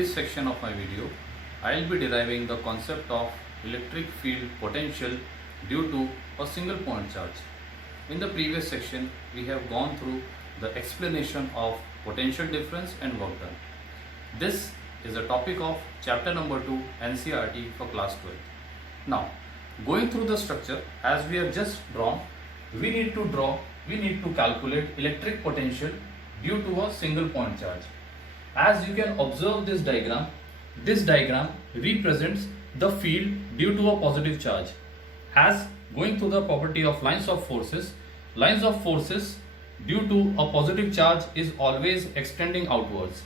this section of my video, I will be deriving the concept of electric field potential due to a single point charge. In the previous section, we have gone through the explanation of potential difference and work done. This is a topic of chapter number 2 NCERT for class 12. Now, going through the structure as we have just drawn, we need to calculate electric potential due to a single point charge. As you can observe this diagram represents the field due to a positive charge. As going through the property of lines of forces due to a positive charge is always extending outwards.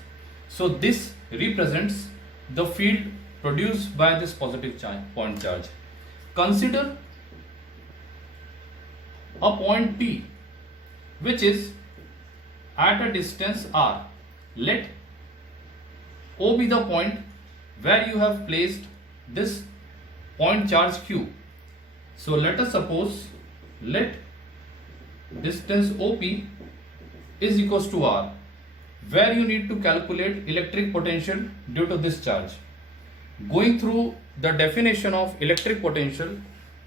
So this represents the field produced by this positive point charge. Consider a point P which is at a distance r. Let O be the point where you have placed this point charge Q. So let us suppose let distance OP is equals to r, where you need to calculate electric potential due to this charge. Going through the definition of electric potential,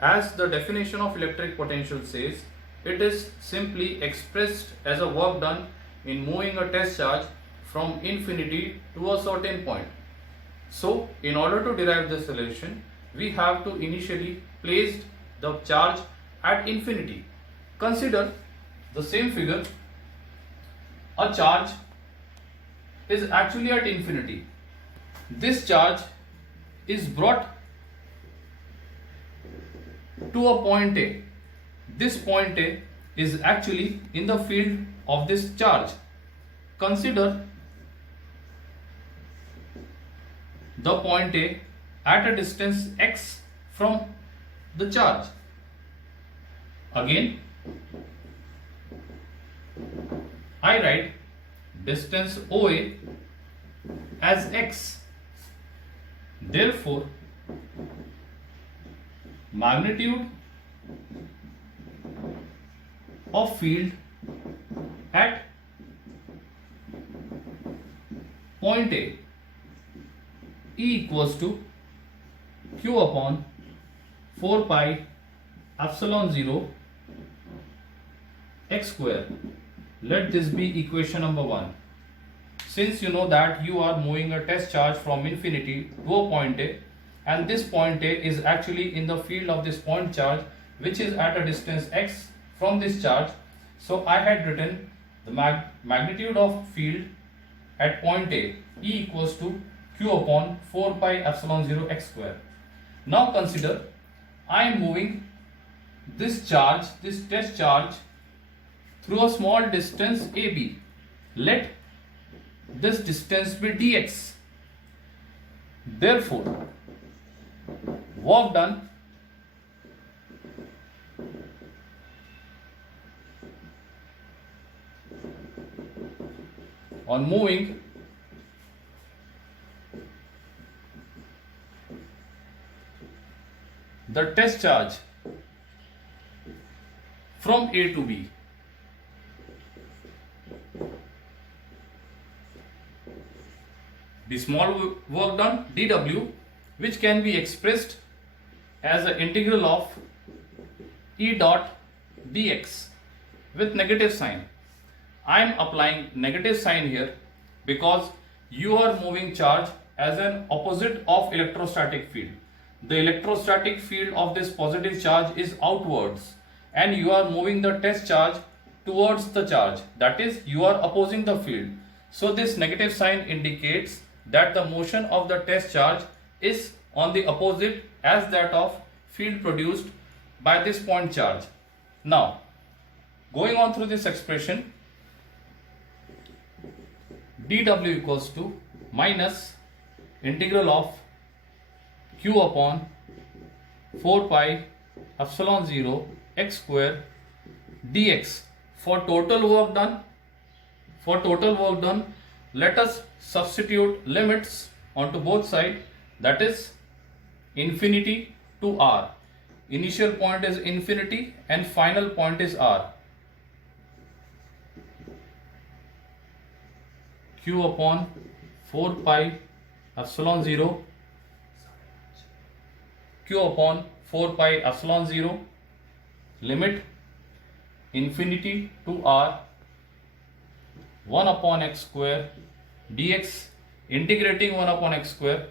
as the definition of electric potential says, it is simply expressed as a work done in moving a test charge from infinity to a certain point. So in order to derive the solution, we have to initially place the charge at infinity. Consider the same figure. A charge is actually at infinity. This charge is brought to a point A. This point A is actually in the field of this charge. Consider the point A at a distance x from the charge. Again, I write distance OA as x. Therefore, magnitude of field at point A E equals to Q upon 4 pi epsilon 0 x square. Let this be equation number 1. Since you know that you are moving a test charge from infinity to a point A, and this point A is actually in the field of this point charge which is at a distance x from this charge, so I had written the magnitude of field at point A E equals to Q upon 4 pi epsilon 0 x square. Now consider I am moving this test charge through a small distance AB. Let this distance be dx. Therefore, work done on moving the test charge from A to B. The small work done dW, which can be expressed as an integral of E dot dx with negative sign. I am applying negative sign here because you are moving charge as an opposite of electrostatic field. The electrostatic field of this positive charge is outwards, and you are moving the test charge towards the charge, that is, you are opposing the field. So this negative sign indicates that the motion of the test charge is on the opposite as that of field produced by this point charge. Now, going on through this expression, dW equals to minus integral of Q upon 4 pi epsilon 0 x square dx. For total work done, let us substitute limits onto both sides, that is infinity to r. Initial point is infinity and final point is r. Q upon 4 pi epsilon 0 q upon 4 pi epsilon 0 limit infinity to r 1 upon x square dx integrating 1 upon x square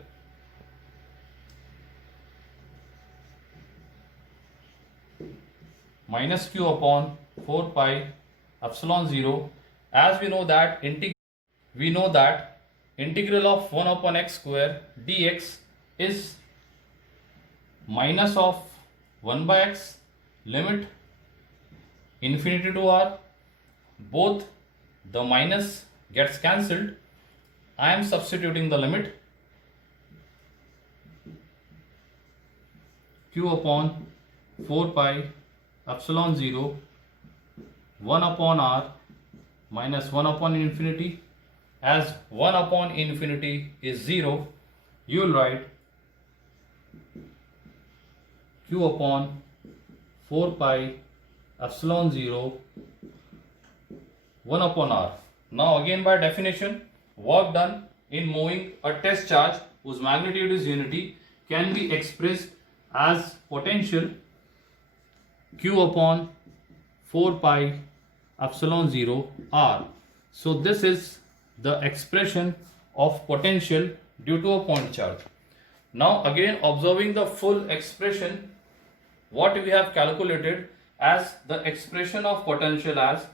minus q upon 4 pi epsilon 0. As we know that integral of 1 upon x square dx is minus of 1 by x limit infinity to r. Both the minus gets cancelled. I am substituting the limit q upon 4 pi epsilon 0 1 upon r minus 1 upon infinity. As 1 upon infinity is 0, you will write q upon 4 pi epsilon 0 1 upon r. Now again, by definition, work done in moving a test charge whose magnitude is unity can be expressed as potential q upon 4 pi epsilon 0 r. So this is the expression of potential due to a point charge. Now again, observing the full expression, what we have calculated as the expression of potential as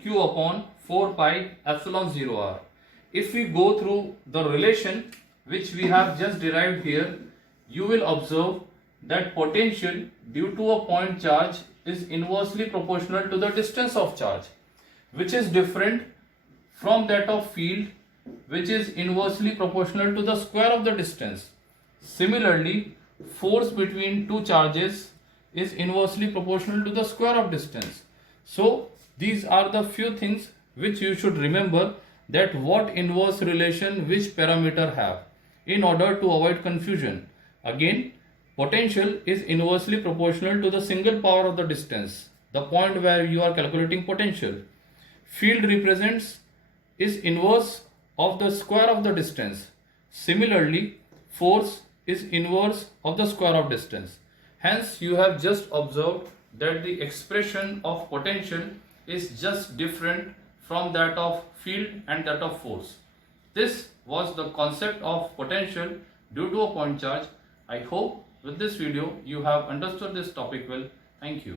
q upon 4 pi epsilon 0 r. If we go through the relation which we have just derived here, you will observe that potential due to a point charge is inversely proportional to the distance of charge, which is different from that of field, which is inversely proportional to the square of the distance. Similarly, force between two charges is inversely proportional to the square of distance. So these are the few things which you should remember, that what inverse relation which parameter have, in order to avoid confusion. Again, potential is inversely proportional to the single power of the distance, the point where you are calculating potential. Field represents is inverse of the square of the distance. Similarly, force is inverse of the square of distance. Hence, you have just observed that the expression of potential is just different from that of field and that of force. This was the concept of potential due to a point charge. I hope with this video you have understood this topic well. Thank you.